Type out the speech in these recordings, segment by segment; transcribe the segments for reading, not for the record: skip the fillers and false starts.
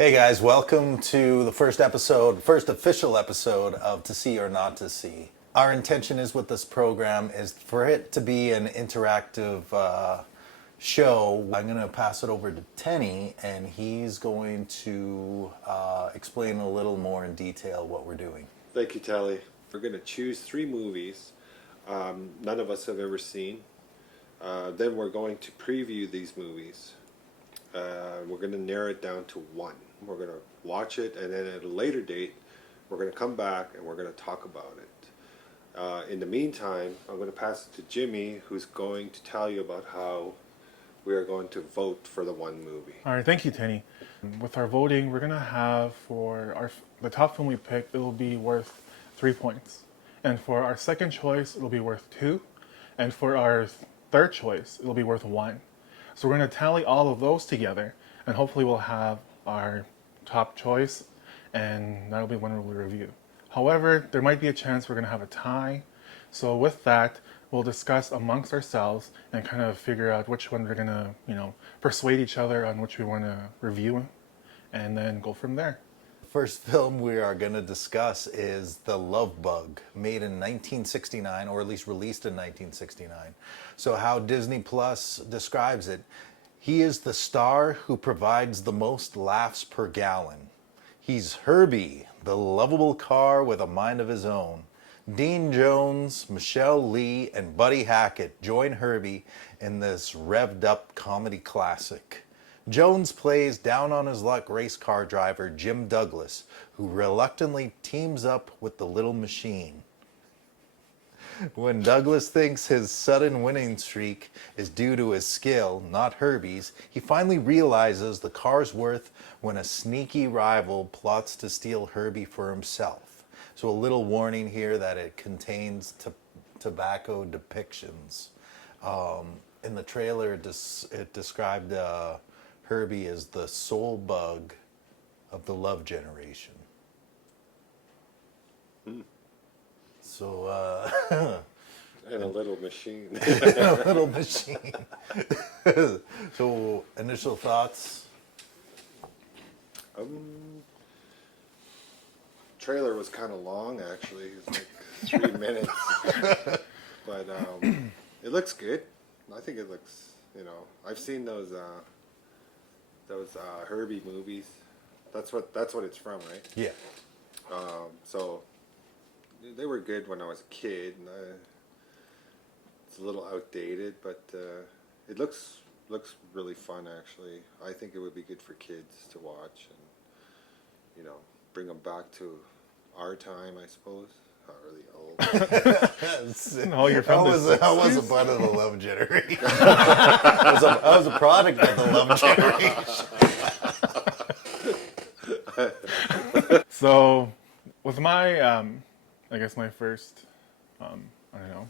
Hey guys, welcome to the first official episode of To See or Not to See. Our intention is with this program is for it to be an interactive show. I'm going to pass it over to Tenny, and he's going to explain a little more in detail what we're doing. Thank you, Tally. We're going to choose three movies none of us have ever seen. Then we're going to preview these movies. We're going to narrow it down to one. We're going to watch it, and then at a later date, we're going to come back and we're going to talk about it. In the meantime, I'm going to pass it to Jimmy, who's going to tell you about how we are going to vote for the one movie. All right, thank you, Tenny. With our voting, we're going to have the top film we pick, it'll be worth 3 points. And for our second choice, it'll be worth 2. And for our third choice, it'll be worth 1. So we're going to tally all of those together, and hopefully we'll have our top choice, and that'll be one we'll review. However, there might be a chance we're going to have a tie. So with that, we'll discuss amongst ourselves and kind of figure out which one we're going to, persuade each other on which we want to review, and then go from there. First film we are going to discuss is The Love Bug, made in 1969, or at least released in 1969. So how Disney Plus describes it, he is the star who provides the most laughs per gallon. He's Herbie, the lovable car with a mind of his own. Dean Jones, Michelle Lee, and Buddy Hackett join Herbie in this revved up comedy classic. Jones plays down-on-his-luck race car driver Jim Douglas, who reluctantly teams up with the little machine. When Douglas thinks his sudden winning streak is due to his skill, not Herbie's, he finally realizes the car's worth when a sneaky rival plots to steal Herbie for himself. So a little warning here that it contains tobacco depictions. In the trailer, it described Herbie is the soul bug of the love generation. So, And a little machine. a little machine. So, initial thoughts? Trailer was kind of long, actually. It was like 3 minutes. But it looks good. I think it looks, I've seen those Herbie movies. That's what it's from, right? Yeah. So they were good when I was a kid. And it's a little outdated, but it looks really fun, actually. I think it would be good for kids to watch and bring them back to our time, I suppose. Not really old. No, you're from I was a part of the love generation. I was a product of the love generation. So, with my, I guess my first, I don't know,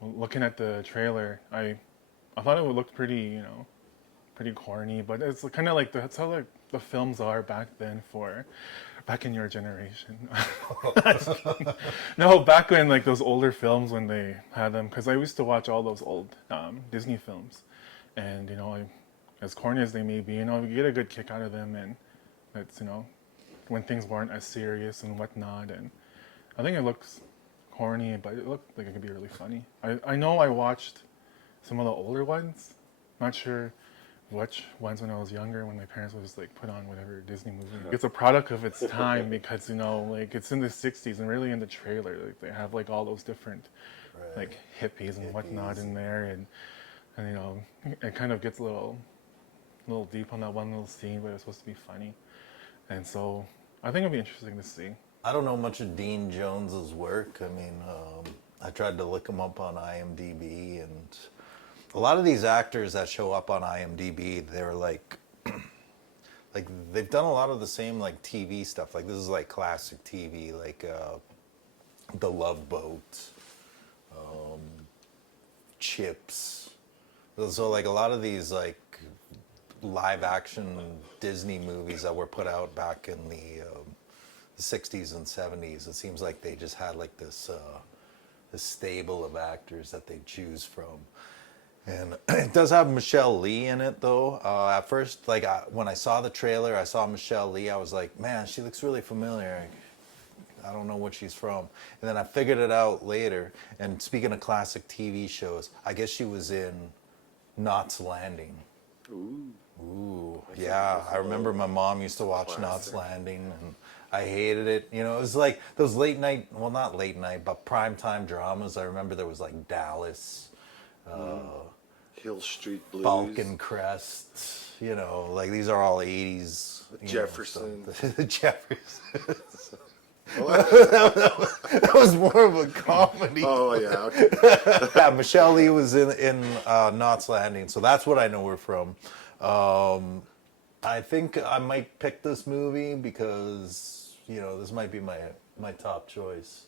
looking at the trailer, I thought it would look pretty, pretty corny, but it's kind of like that's how the films are back in your generation. No, back when those older films when they had them, because I used to watch all those old Disney films, and as corny as they may be, you get a good kick out of them, and that's when things weren't as serious and whatnot, and I think it looks corny, but it looked like it could be really funny. I know I watched some of the older ones, not sure which ones when I was younger, when my parents would just put on whatever Disney movie. It's a product of its time because it's in the 60s, and really in the trailer they have all those different hippies and whatnot in there, and it kind of gets a little deep on that one little scene, but it's supposed to be funny, and so I think it'll be interesting to see. I don't know much of Dean Jones's work. I mean, I tried to look him up on IMDb, and a lot of these actors that show up on IMDb, they're they've done a lot of the same TV stuff. This is classic TV, The Love Boat, Chips. So a lot of these live action Disney movies that were put out back in the 60s and 70s, it seems like they just had this stable of actors that they choose from. And it does have Michelle Lee in it, though. At first, like when I saw the trailer, I saw Michelle Lee. I was like, man, she looks really familiar. I don't know what she's from. And then I figured it out later. And speaking of classic TV shows, I guess she was in Knots Landing. Ooh, yeah. I remember my mom used to watch Knots Landing, and I hated it. You know, it was like those late night, well, not late night, but primetime dramas. I remember there was like Dallas, Hill Street Blues. Falcon Crest, you know, like these are all 80s. Jefferson. The Jeffersons. That was more of a comedy. Oh yeah. Okay. Yeah, Michelle Lee was in Knots Landing, so that's what I know her from. I think I might pick this movie because, you know, this might be my top choice.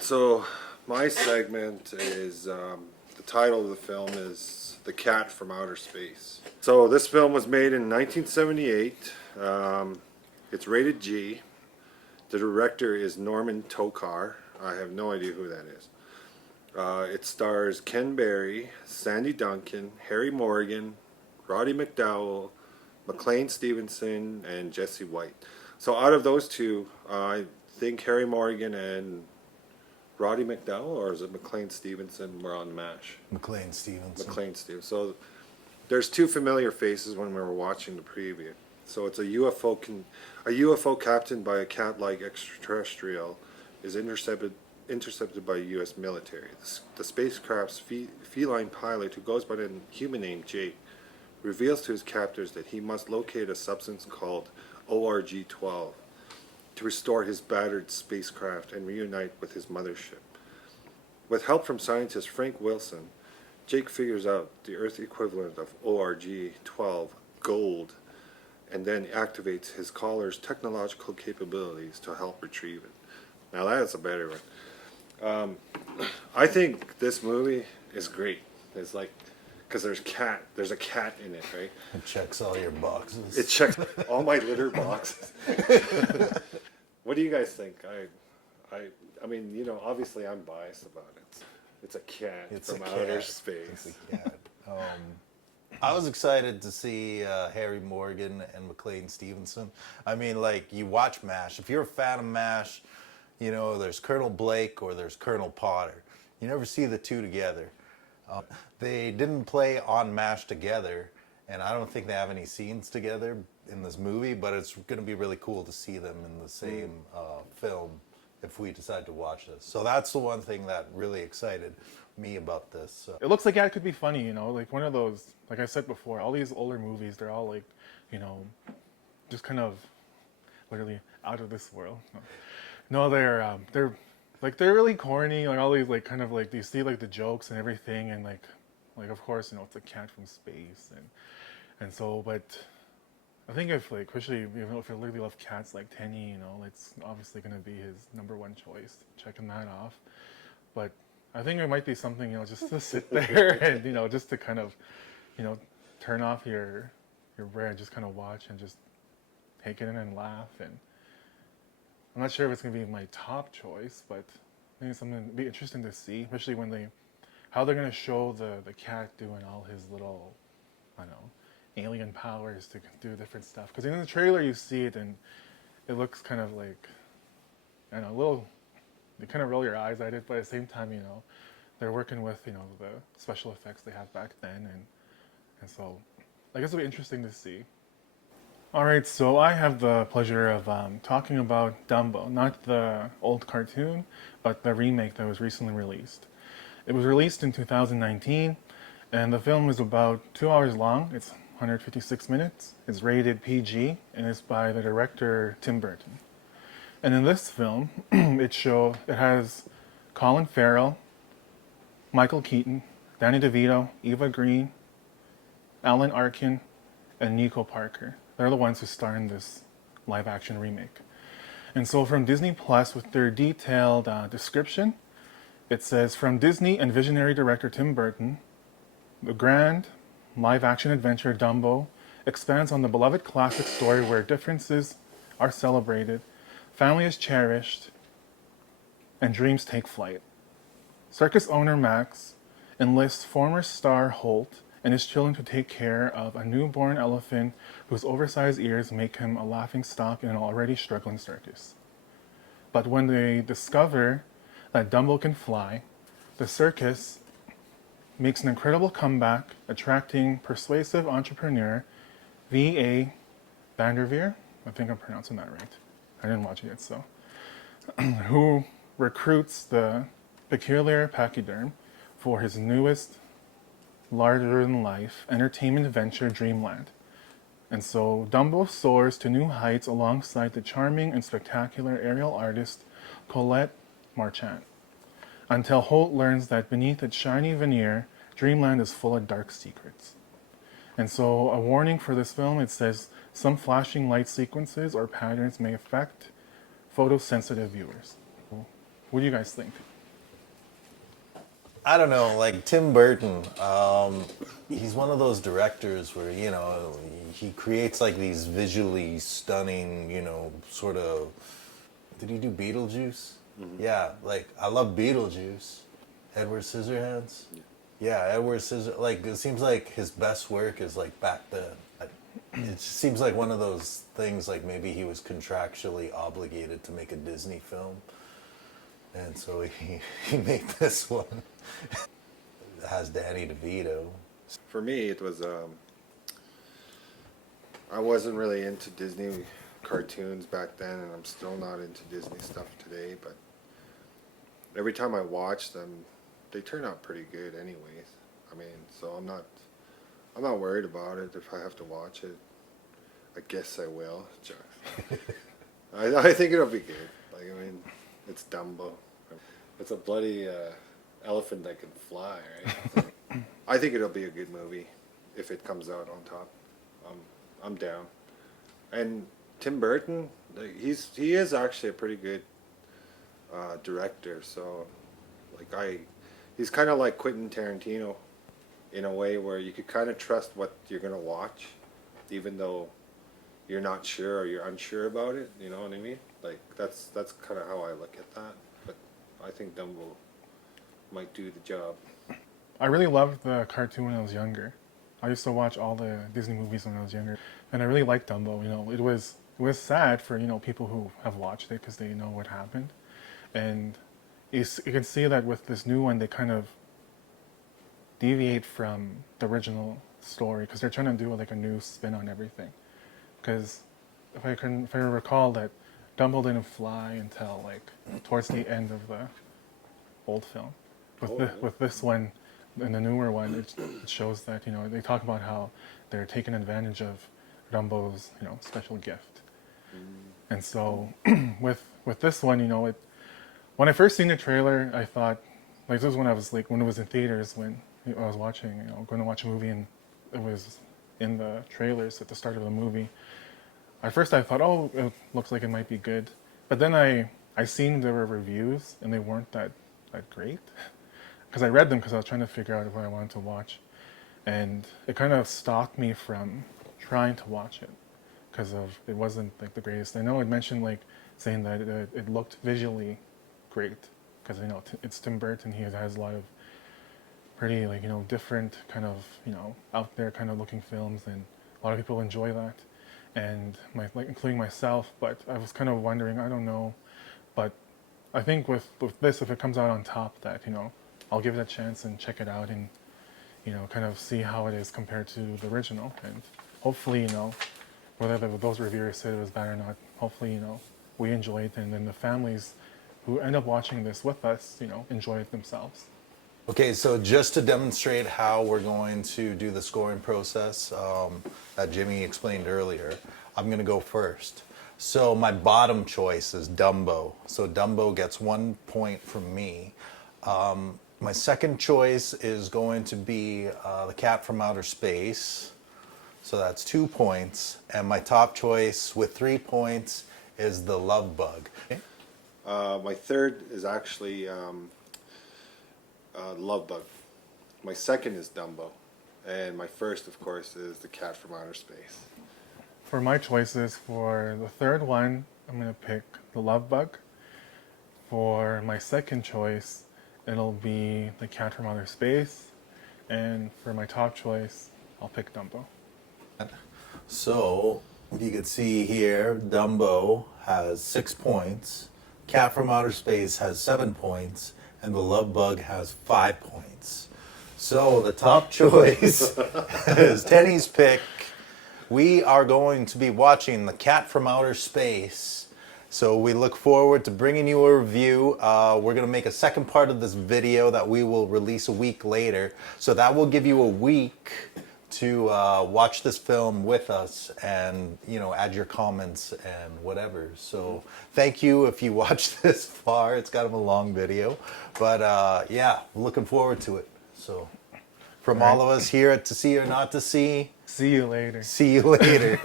So my segment is the title of the film is The Cat from Outer Space. So this film was made in 1978. It's rated G. The director is Norman Tokar. I have no idea who that is. It stars Ken Berry, Sandy Duncan, Harry Morgan, Roddy McDowell, McLean Stevenson, and Jesse White. So out of those two, I think Harry Morgan and Roddy McDowell, or is it McLean Stevenson, were on MASH? McLean Stevenson. McLean Stevenson. So there's two familiar faces when we were watching the preview. So it's a UFO captained by a cat-like extraterrestrial is intercepted by the U.S. military. The spacecraft's feline pilot, who goes by the human name Jake, reveals to his captors that he must locate a substance called ORG-12 to restore his battered spacecraft and reunite with his mothership. With help from scientist Frank Wilson, Jake figures out the Earth equivalent of ORG-12, gold, and then activates his caller's technological capabilities to help retrieve it. Now that's a better one. I think this movie is great. It's like, because there's a cat in it, right? It checks all your boxes. It checks all my litter boxes. What do you guys think? I mean, you know, obviously I'm biased about it. It's a cat from outer space. It's a cat. I was excited to see Harry Morgan and McLean Stevenson. I mean, like, you watch MASH. If you're a fan of MASH, you know, there's Colonel Blake or there's Colonel Potter. You never see the two together. They didn't play on MASH together, and I don't think they have any scenes together in this movie, but it's going to be really cool to see them in the same film if we decide to watch this. So that's the one thing that really excited me about this. It looks like it could be funny, you know, like one of those, like I said before, all these older movies, they're all like, you know, just kind of literally out of this world. No, they're really corny, like all these, like, kind of like, you see like the jokes and everything, and like of course, you know, it's a cat from space, and so, but I think if, like, especially, you know, if you really love cats like Tenny, you know, it's obviously going to be his #1 choice, checking that off. But I think it might be something, you know, just to sit there and, you know, just to kind of, you know, turn off your brain, just kind of watch and just take it in and laugh. And I'm not sure if it's going to be my top choice, but I think it's something to be interesting to see, especially when how they're going to show the cat doing all his little, I don't know, alien powers to do different stuff. Because in the trailer you see it and it looks kind of like, I don't know, you kind of roll your eyes at it, but at the same time, you know, they're working with, you know, the special effects they have back then, and so I guess it'll be interesting to see. Alright, so I have the pleasure of talking about Dumbo, not the old cartoon, but the remake that was recently released. It was released in 2019, and the film is about 2 hours long. It's 156 minutes. It's rated PG, and it's by the director Tim Burton. And in this film, it has Colin Farrell, Michael Keaton, Danny DeVito, Eva Green, Alan Arkin, and Nico Parker. They're the ones who star in this live-action remake. And so from Disney Plus, with their detailed description, it says, from Disney and visionary director Tim Burton, the grand live-action adventure Dumbo expands on the beloved classic story where differences are celebrated, family is cherished, and dreams take flight. Circus owner Max enlists former star Holt and his children to take care of a newborn elephant whose oversized ears make him a laughingstock in an already struggling circus. But when they discover that Dumbo can fly, the circus makes an incredible comeback, attracting persuasive entrepreneur V.A. Vanderveer. I think I'm pronouncing that right. I didn't watch it yet, so. Who recruits the peculiar pachyderm for his newest, larger-than-life entertainment venture, Dreamland. And so Dumbo soars to new heights alongside the charming and spectacular aerial artist Colette Marchand, until Holt learns that beneath its shiny veneer, Dreamland is full of dark secrets. And so a warning for this film, it says some flashing light sequences or patterns may affect photosensitive viewers. What do you guys think? I don't know, like Tim Burton, he's one of those directors where, you know, he creates like these visually stunning, you know, sort of, did he do Beetlejuice? Mm-hmm. Yeah, like I love Beetlejuice. Edward Scissorhands? Yeah, Edward Scissorhands, like it seems like his best work is like back then. It just seems like one of those things like maybe he was contractually obligated to make a Disney film. And so he made this one. It has Danny DeVito. For me, it was I wasn't really into Disney cartoons back then, and I'm still not into Disney stuff today. But every time I watch them, they turn out pretty good, anyways. I mean, so I'm not worried about it. If I have to watch it, I guess I will. I think it'll be good. Like, I mean, it's Dumbo. It's a bloody elephant that can fly, right? I think it'll be a good movie if it comes out on top. I'm down. And Tim Burton, like, he is actually a pretty good director. So, like he's kind of like Quentin Tarantino in a way where you could kind of trust what you're gonna watch, even though you're not sure or you're unsure about it. You know what I mean? Like that's kind of how I look at that. But I think Dumbo might do the job. I really loved the cartoon when I was younger. I used to watch all the Disney movies when I was younger, and I really liked Dumbo. You know, it was sad for, you know, people who have watched it because they know what happened, and you can see that with this new one they kind of deviate from the original story because they're trying to do like a new spin on everything. Because if I recall that Dumbo didn't fly until like towards the end of the old film. With this one, in the newer one, it shows that, you know, they talk about how they're taking advantage of Dumbo's, you know, special gift. And so with this one, you know, when I first seen the trailer, I thought, like, this was when I was like, when it was in theaters, when I was watching, you know, going to watch a movie and it was in the trailers at the start of the movie. At first I thought, oh, it looks like it might be good. But then I seen there were reviews and they weren't that great. Because I read them because I was trying to figure out what I wanted to watch. And it kind of stopped me from trying to watch it because of it wasn't like the greatest. I know it mentioned like saying that it looked visually great because, you know, it's Tim Burton. He has a lot of pretty, like, you know, different kind of, you know, out there kind of looking films, and a lot of people enjoy that, and including myself. But I was kind of wondering, I don't know, but I think with this, if it comes out on top, that, you know, I'll give it a chance and check it out and, you know, kind of see how it is compared to the original, and hopefully, you know, whether those reviewers said it was bad or not, hopefully, you know, we enjoy it, and then the families who end up watching this with us, you know, enjoy it themselves. Okay, so just to demonstrate how we're going to do the scoring process that Jimmy explained earlier, I'm going to go first. So my bottom choice is Dumbo. So Dumbo gets 1 point from me. My second choice is going to be The Cat from Outer Space. So that's 2 points. And my top choice with 3 points is The Love Bug. My third is actually Love Bug. My second is Dumbo. And my first, of course, is The Cat from Outer Space. For my choices, for the third one, I'm going to pick The Love Bug. For my second choice, it'll be The Cat from Outer Space. And for my top choice, I'll pick Dumbo. So, if you could see here, Dumbo has 6 points, Cat from Outer Space has 7 points, and The Love Bug has 5 points. So, the top choice is Tenny's pick. We are going to be watching The Cat from Outer Space. So we look forward to bringing you a review. We're going to make a second part of this video that we will release a week later. So that will give you a week to watch this film with us and, you know, add your comments and whatever. So thank you if you watched this far. It's kind of a long video. But yeah, looking forward to it. So from all of us here at To See or Not to See, See you later. see you later.